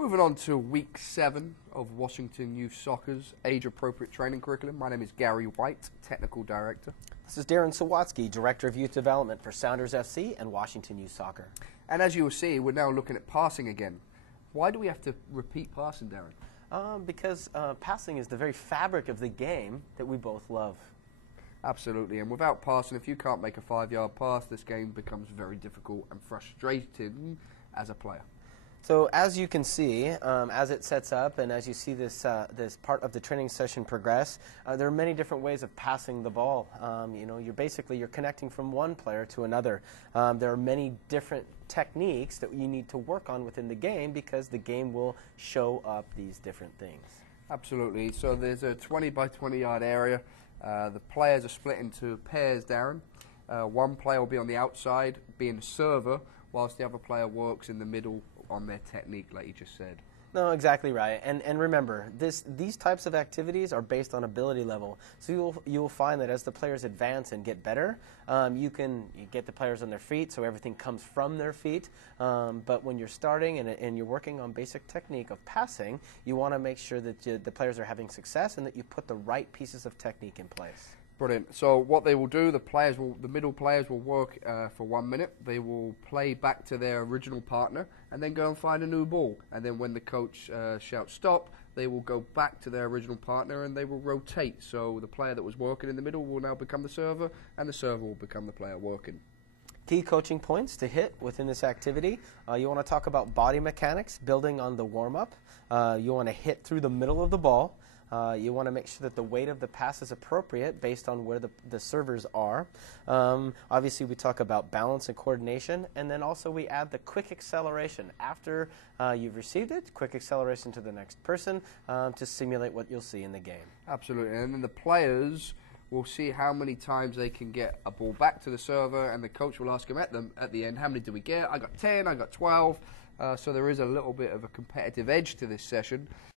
Moving on to week 7 of Washington Youth Soccer's age-appropriate training curriculum. My name is Gary White, Technical Director. This is Darren Sawatsky, Director of Youth Development for Sounders FC and Washington Youth Soccer. And as you will see, we're now looking at passing again. Why do we have to repeat passing, Darren? Because passing is the very fabric of the game that we both love. Absolutely, and without passing, if you can't make a 5-yard pass, this game becomes very difficult and frustrating as a player. So as you can see, as it sets up and as you see this part of the training session progress, there are many different ways of passing the ball. You're connecting from one player to another. There are many different techniques that you need to work on within the game because the game will show up these different things. Absolutely. So there's a 20 by 20 yard area. The players are split into pairs, Darren. One player will be on the outside, being the server, whilst the other player works in the middle on their technique, like you just said. No, exactly right. And remember, these types of activities are based on ability level. So you'll find that as the players advance and get better, you get the players on their feet, so everything comes from their feet. But when you're starting and you're working on basic technique of passing, you want to make sure that the players are having success and that you put the right pieces of technique in place. Brilliant. So what they will do, the middle players will work for 1 minute. They will play back to their original partner and then go and find a new ball. And then when the coach shouts stop, they will go back to their original partner and they will rotate. So the player that was working in the middle will now become the server and the server will become the player working. Key coaching points to hit within this activity. You want to talk about body mechanics, building on the warm-up. You want to hit through the middle of the ball. You want to make sure that the weight of the pass is appropriate based on where the servers are. Obviously, we talk about balance and coordination, and then also we add the quick acceleration. After you've received it, quick acceleration to the next person to simulate what you'll see in the game. Absolutely, and then the players will see how many times they can get a ball back to the server, and the coach will ask them at the end, how many did we get? I got 10, I got 12. So there is a little bit of a competitive edge to this session.